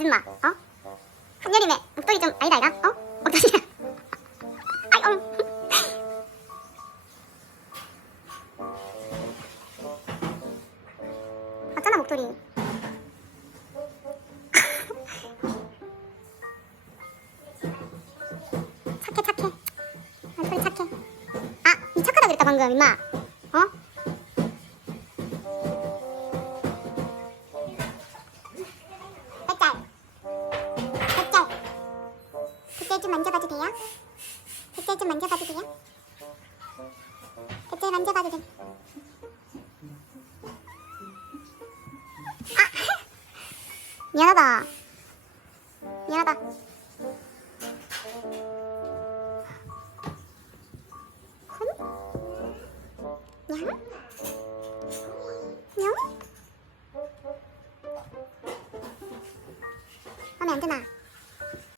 아줌마 어? 한여름에 목도리 좀 아니다 아이가 어? 목도리 아이 어 어쩌나 목도리. 착해 착해. 목도리 착해. 아니 착하다 그랬다 방금 임마. 어? 백달 좀 만져봐도 돼요? 백달 좀 만져봐도 돼요? 백달 만져봐도 돼 아! 미안하다 미안하다 흠? 냥? 냥? 마음에 안 드나?